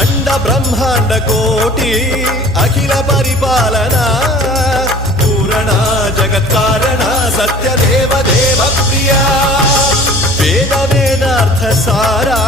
अंड ब्रह्मांड कोटि अखिल परिपालना पूरणा जगत्कारणा सत्यदेव देव प्रिया वेद वेदार्थ सारा